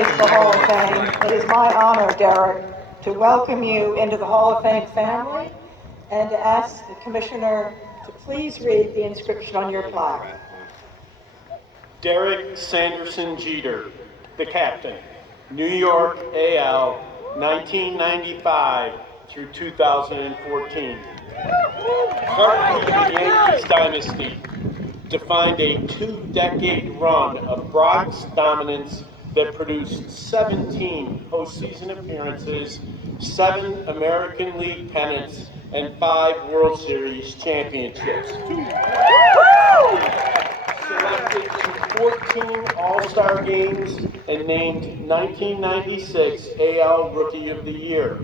Baseball Hall of Fame, it is my honor, Derek, to welcome you into the Hall of Fame family and to ask the Commissioner to please read the inscription on your plaque. Derek Sanderson Jeter, the captain, New York AL, 1995 through 2014. Heartbeat of the Yankees dynasty defined a two-decade run of Bronx dominance that produced 17 postseason appearances, 7 American League pennants, and 5 World Series championships. Selected in 14 All-Star games and named 1996 AL Rookie of the Year.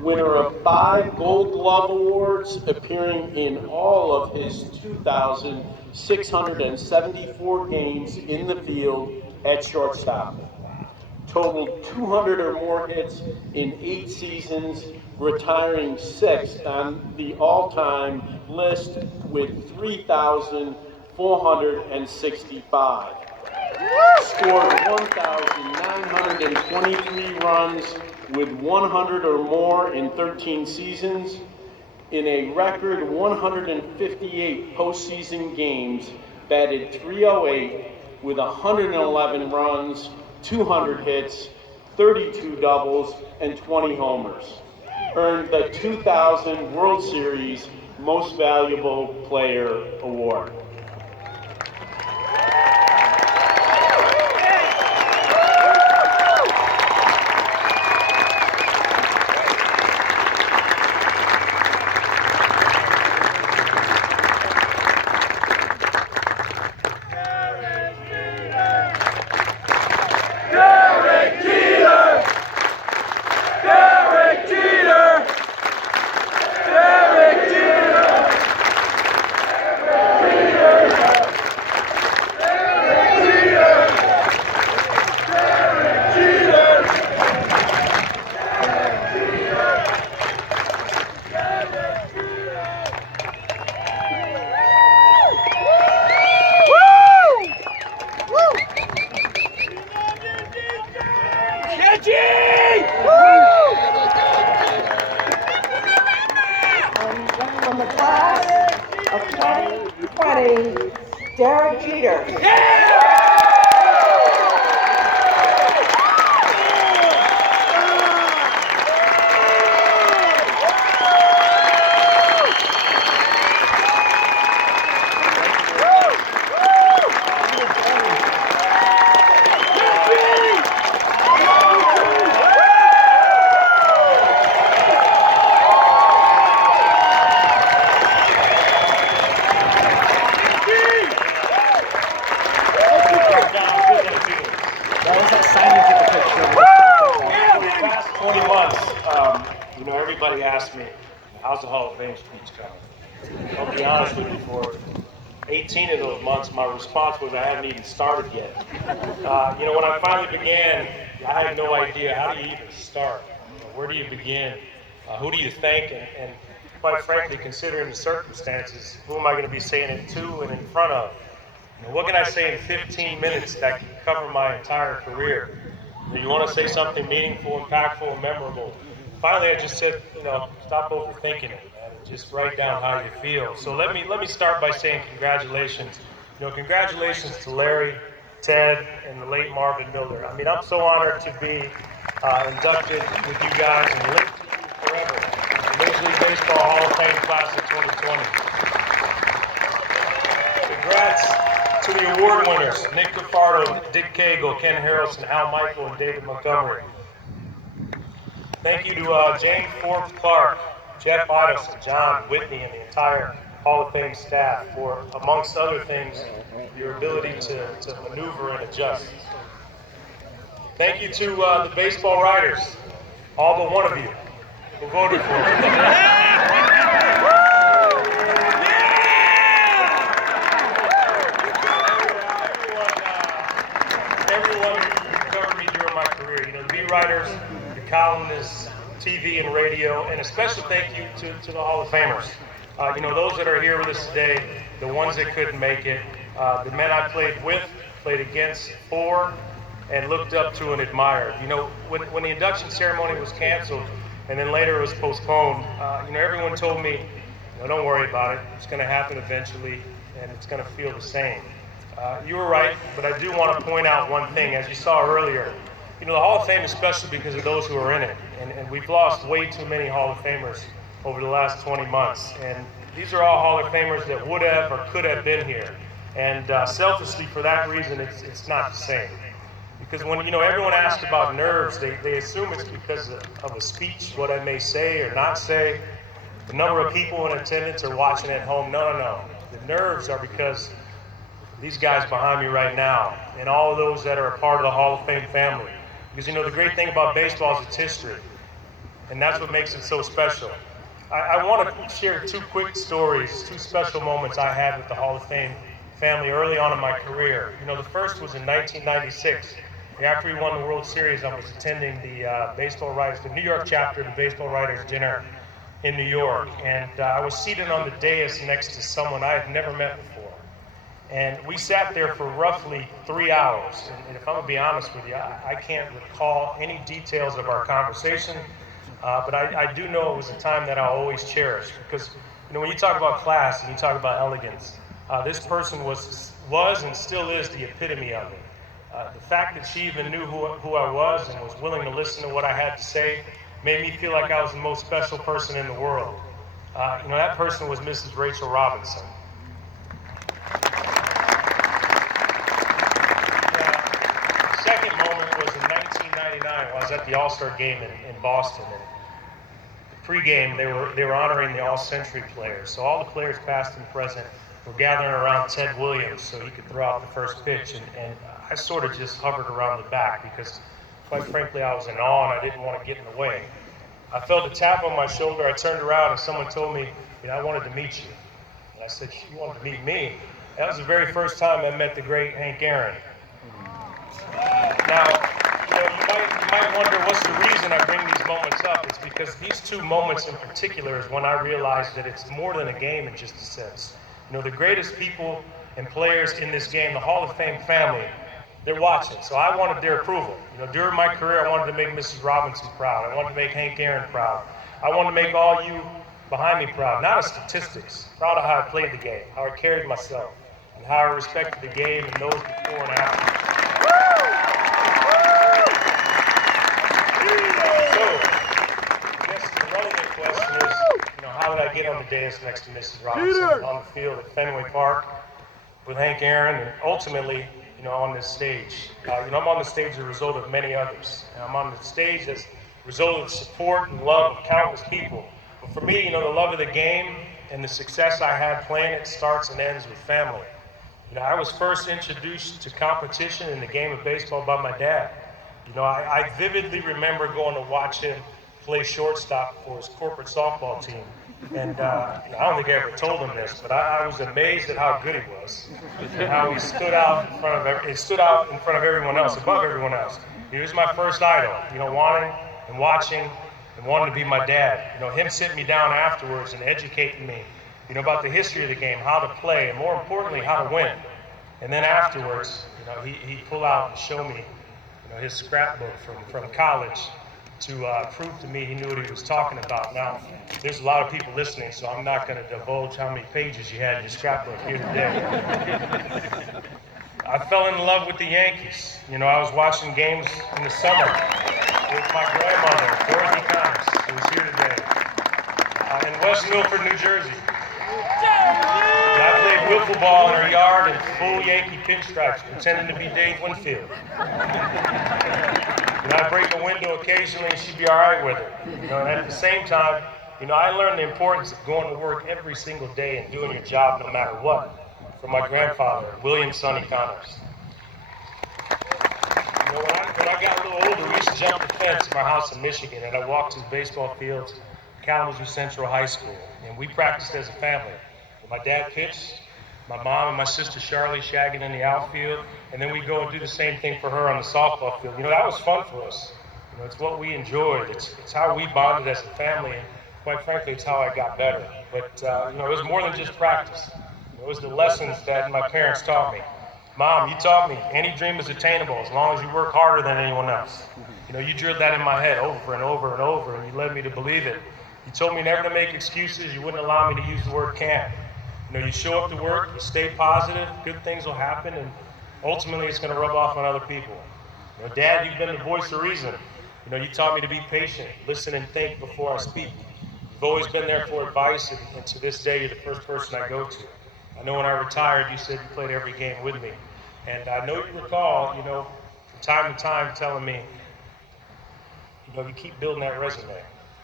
Winner of 5 Gold Glove Awards, appearing in all of his 2,674 games in the field at shortstop. Totaled 200 or more hits in 8 seasons, retiring 6th on the all-time list with 3,465. Scored 1,923 runs with 100 or more in 13 seasons. In a record 158 postseason games, batted .308 with 111 runs, 200 hits, 32 doubles, and 20 homers. Earned the 2000 World Series Most Valuable Player Award. From the class of 2020, Derek Jeter. Everybody asks me, how's the Hall of Fame speech coming? I'll be honest with you, for 18 of those months, my response was I haven't even started yet. When I finally began, I had no idea, how do you even start? Where do you begin? Who do you thank? And quite frankly, considering the circumstances, who am I going to be saying it to and in front of? What can I say in 15 minutes that can cover my entire career? You want to say something meaningful, impactful, and memorable. Finally, I just said, stop overthinking it, man, and just write down how you feel. So let me start by saying congratulations. Congratulations to Larry, Ted, and the late Marvin Miller. I mean, I'm so honored to be inducted with you guys and live with you forever. Major League Baseball Hall of Fame class of 2020. Congrats to the award winners, Nick Cafardo, Dick Cagle, Ken Harrelson, Al Michael, and David Montgomery. Thank you to James Forbes Clark, Jeff Idelson, John Whitney, and the entire Hall of Fame staff for, amongst other things, your ability to maneuver and adjust. Thank you to the baseball writers, all but one of you who voted for me. Everyone who covered me during my career, the beat writers, columnists, TV and radio, and a special thank you to the Hall of Famers. Those that are here with us today, the ones that couldn't make it, the men I played with, played against, for, and looked up to and admired. You know, when the induction ceremony was canceled and then later it was postponed, you know, everyone told me, you know, don't worry about it. It's going to happen eventually, and it's going to feel the same. You were right, but I do want to point out one thing. As you saw earlier, you know, the Hall of Fame is special because of those who are in it, and we've lost way too many Hall of Famers over the last 20 months, and these are all Hall of Famers that would have or could have been here, and selfishly for that reason, it's not the same. Because when, you know, everyone asks about nerves, they assume it's because of a speech, what I may say or not say, the number of people in attendance or watching at home. No, no, no. The nerves are because these guys behind me right now, and all of those that are a part of the Hall of Fame family. Because, you know, the great thing about baseball is its history, and that's what makes it so special. I want to share two quick stories, two special moments I had with the Hall of Fame family early on in my career. You know, the first was in 1996. After we won the World Series, I was attending the New York chapter of the Baseball Writers Dinner in New York, and I was seated on the dais next to someone I had never met before. And we sat there for roughly 3 hours, and if I'm gonna be honest with you, I can't recall any details of our conversation, but I do know it was a time that I'll always cherish, because, you know, when you talk about class and you talk about elegance, this person was and still is the epitome of it. The fact that she even knew who I was and was willing to listen to what I had to say made me feel like I was the most special person in the world. You know, that person was Mrs. Rachel Robinson. The second moment was in 1999 when I was at the All-Star game in Boston. And the pregame, they were honoring the All-Century players. So all the players, past and present, were gathering around Ted Williams so he could throw out the first pitch. And I sort of just hovered around the back because, quite frankly, I was in awe and I didn't want to get in the way. I felt a tap on my shoulder. I turned around and someone told me, you know, I wanted to meet you. And I said, you wanted to meet me? That was the very first time I met the great Hank Aaron. Now, you know, you might wonder what's the reason I bring these moments up. It's because these two moments in particular is when I realized that it's more than a game in just a sense. You know, the greatest people and players in this game, the Hall of Fame family, they're watching. So I wanted their approval. You know, during my career, I wanted to make Mrs. Robinson proud. I wanted to make Hank Aaron proud. I wanted to make all you behind me proud. Not of statistics, proud of how I played the game, how I carried myself, and how I respected the game and those before and after. So, I guess the relevant question is, you know, how did I get on the dais next to Mrs. Robinson on the field at Fenway Park with Hank Aaron, and ultimately, you know, on this stage. You know, I'm on the stage as a result of many others. And I'm on the stage as a result of the support and love of countless people. But for me, you know, the love of the game and the success I had playing it starts and ends with family. You know, I was first introduced to competition in the game of baseball by my dad. You know, I vividly remember going to watch him play shortstop for his corporate softball team. And I don't think I ever told him this, but I was amazed at how good he was, and how he stood out in front of everyone else, above everyone else. He was my first idol, you know, wanting and watching and wanting to be my dad. You know, him sitting me down afterwards and educating me, you know, about the history of the game, how to play, and more importantly, how to win. And then afterwards, you know, he'd pull out and show me, you know, his scrapbook from college to prove to me he knew what he was talking about. Now, there's a lot of people listening, so I'm not going to divulge how many pages you had in your scrapbook here today. I fell in love with the Yankees. You know, I was watching games in the summer with my grandmother, Dorothy Cox, who's here today, in West Milford, New Jersey. And I played wiffle ball in her yard in full Yankee pinstripes, pretending to be Dave Winfield. And I'd break a window occasionally and she'd be all right with it. You know, and at the same time, you know, I learned the importance of going to work every single day and doing your job no matter what, from my grandfather, William Sonny Connors. You know, when I got a little older, we used to jump the fence in our house in Michigan, and I walked to the baseball fields at Kalamazoo Central High School, and we practiced as a family. When my dad pitched, my mom and my sister Charlie shagging in the outfield, and then we go and do the same thing for her on the softball field. You know, that was fun for us. You know, it's what we enjoyed. It's how we bonded as a family, and quite frankly, it's how I got better. But, you know, it was more than just practice. It was the lessons that my parents taught me. Mom, you taught me any dream is attainable as long as you work harder than anyone else. You know, you drilled that in my head over and over and over, and you led me to believe it. You told me never to make excuses. You wouldn't allow me to use the word can't. You know, you show up to work, you stay positive, good things will happen, and ultimately it's going to rub off on other people. You know, Dad, you've been the voice of reason. You know, you taught me to be patient, listen and think before I speak. You've always been there for advice, and to this day, you're the first person I go to. I know when I retired, you said you played every game with me. And I know you recall, you know, from time to time telling me, you know, you keep building that resume,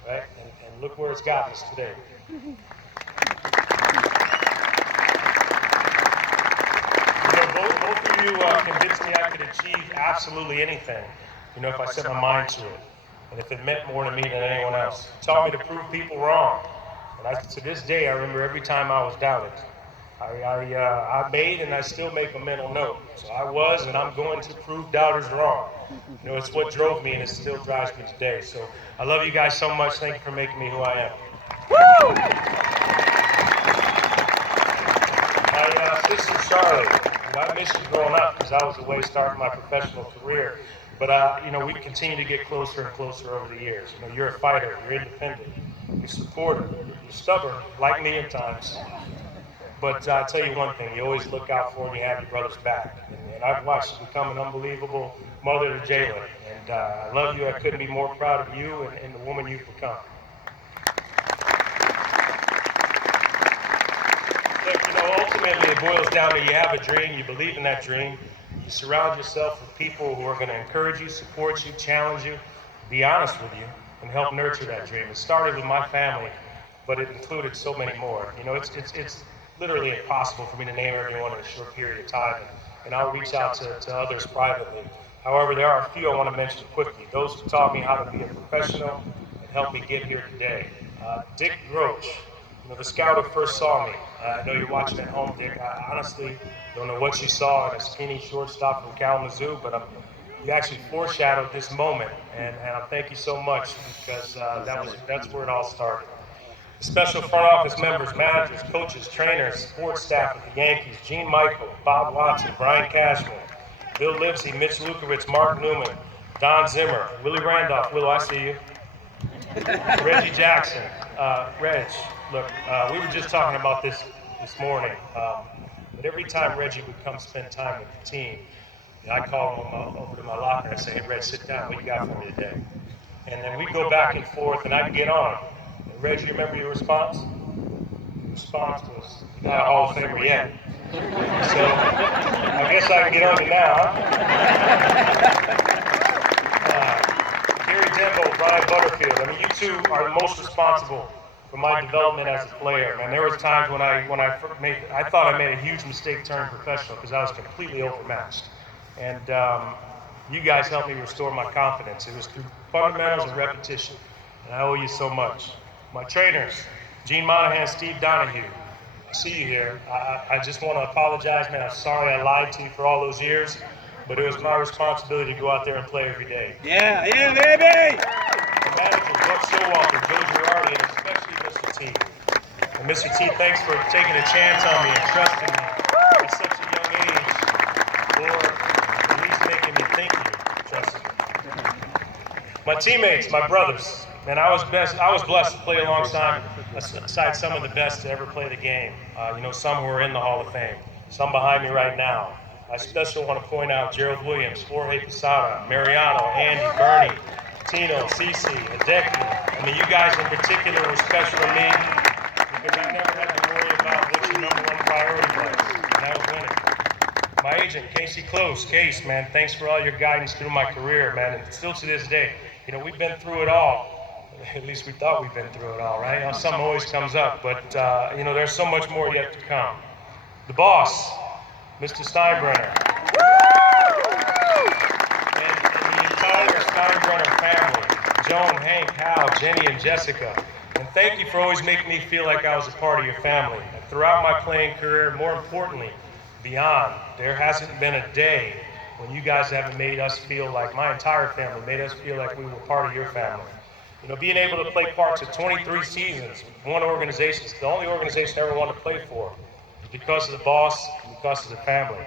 right? And look where it's gotten us today. You know, both of you convinced me I could achieve absolutely anything, you know, if I set my mind to it. And if it meant more to me than anyone else. You taught me to prove people wrong. And to this day, I remember every time I was doubted. I made and I still make a mental note. So I was and I'm going to prove doubters wrong. You know, it's what drove me and it still drives me today. So I love you guys so much. Thank you for making me who I am. Woo! My sister Charlotte, you know, I missed you growing up because I was away starting my professional career. But, you know, we continue to get closer and closer over the years. You know, you're a fighter, you're independent, you're supportive, you're stubborn, like me at times. But I'll tell you one thing, you always look out for and you have your brother's back. And I've watched you become an unbelievable mother to Jalen. And I love you. I couldn't be more proud of you and the woman you've become. Look, you know, ultimately it boils down to you have a dream, you believe in that dream, you surround yourself with people who are going to encourage you, support you, challenge you, be honest with you, and help nurture that dream. It started with my family, but it included so many more. You know, it's literally impossible for me to name everyone in a short period of time, and I'll reach out to others privately. However, there are a few I want to mention quickly. Those who taught me how to be a professional and helped me get here today. Dick Groach, you know, the scout who first saw me. I know you're watching at home, Dick. I honestly don't know what you saw in a skinny shortstop from Kalamazoo, but you actually foreshadowed this moment, and I thank you so much because that's where it all started. Special front office members, managers, coaches, trainers, sports staff at the Yankees, Gene Michael, Bob Watson, Brian Cashman, Bill Livesey, Mitch Lukowitz, Mark Newman, Don Zimmer, Willie Randolph, Will, I see you, Reggie Jackson, Reg, look, we were just talking about this morning, but every time Reggie would come spend time with the team, I call him over to my locker and I say, hey, Reg, sit down, what you got for me today? And then we'd go back and forth and I'd get on. Reg, you remember your response? The response was, you're not a Hall of Famer yet. So, I guess I can get on to now, huh? Gary Dembo, Brian Butterfield, I mean, you two are the most responsible for my development as a player. Man, there was times when I thought I made a huge mistake turning professional because I was completely overmatched. And you guys helped me restore my confidence. It was through fundamentals and repetition, and I owe you so much. My trainers, Gene Monahan, Steve Donahue, I see you here. I just want to apologize, man. I'm sorry I lied to you for all those years, but it was my responsibility to go out there and play every day. Yeah, baby! The managers, Buck Showalter, Joe Girardi, and especially Mr. T. And Mr. T, thanks for taking a chance on me and trusting me at such a young age, or at least making me think you trusted me. My teammates, my brothers. Man, I was blessed to play alongside some of the best to ever play the game. You know, some who are in the Hall of Fame, some behind me right now. I especially want to point out Gerald Williams, Jorge Posada, Mariano, Andy, Bernie, Tino, Cece, Hideki. I mean, you guys in particular were special to me because I never had to worry about what your number one priority was, and that was winning. My agent, Casey Close, Case, man, thanks for all your guidance through my career, man, and still to this day. You know, we've been through it all. At least we thought we've been through it all, right? You know, something always comes up, but, you know, there's so much more yet to come. The boss, Mr. Steinbrenner. And the entire Steinbrenner family, Joan, Hank, Hal, Jenny, and Jessica. And thank you for always making me feel like I was a part of your family. And throughout my playing career, more importantly, beyond, there hasn't been a day when you guys haven't made us feel like, my entire family made us feel like we were part of your family. You know, being able to play parts of 23 seasons with one organization, it's the only organization I ever wanted to play for, because of the boss, and because of the family.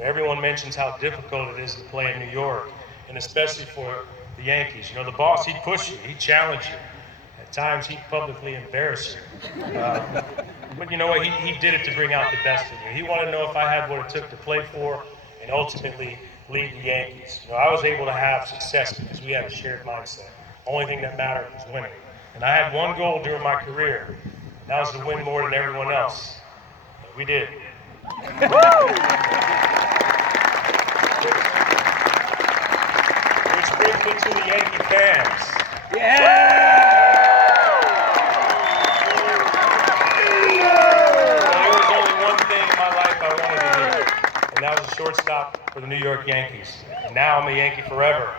Everyone mentions how difficult it is to play in New York, and especially for the Yankees. You know, the boss, he'd push you, he'd challenge you. At times, he'd publicly embarrass you. But you know what? He did it to bring out the best in you. He wanted to know if I had what it took to play for and ultimately lead the Yankees. You know, I was able to have success because we had a shared mindset. Only thing that mattered was winning. And I had one goal during my career, and that was to win more than everyone else. We did. Which brings me to the Yankee fans. There was only one thing in my life I wanted to do, and that was a shortstop for the New York Yankees. And now I'm a Yankee forever.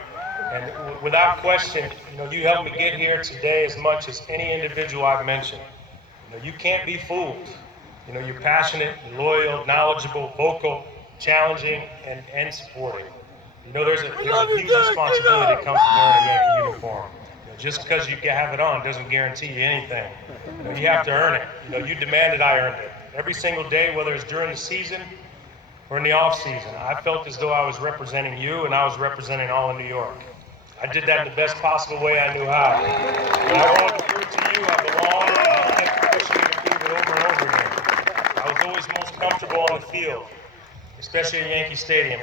And without question, you know, you helped me get here today as much as any individual I've mentioned. You know, you can't be fooled. You know, you're passionate, you're loyal, knowledgeable, vocal, challenging, and supporting. You know, there's a huge responsibility that comes with wearing a Yankee uniform. You know, just because you have it on doesn't guarantee you anything. You know, you have to earn it. You know, you demanded I earned it. Every single day, whether it's during the season or in the off season, I felt as though I was representing you and I was representing all of New York. I did that in the best possible way I knew how. And I wanted to prove to you I belong, and I kept pushing me to prove it over and over again. I was always most comfortable on the field, especially at Yankee Stadium.